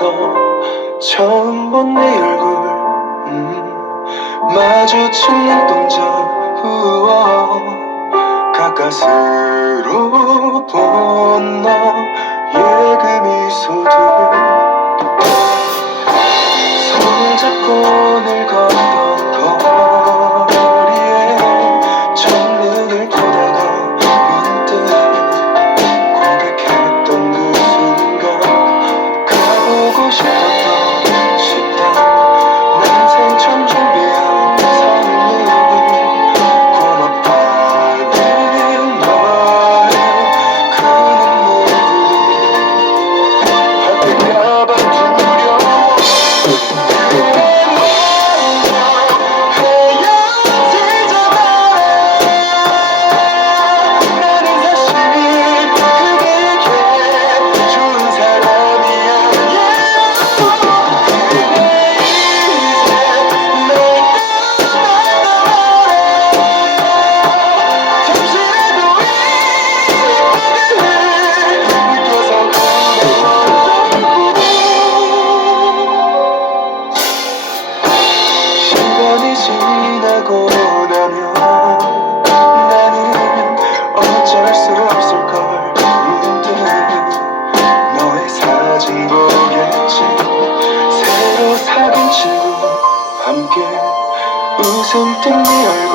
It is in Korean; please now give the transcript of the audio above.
곳에서 처음 본내 얼굴 음, 마주친 눈동자 우와 가까스로 본 너의 그 미소들 손을 잡고 지나고 나면 나는 어쩔 수 없을걸. 문득 너의 사진 보겠지. 새로 사귄 친구 함께 웃음 뜬네 얼굴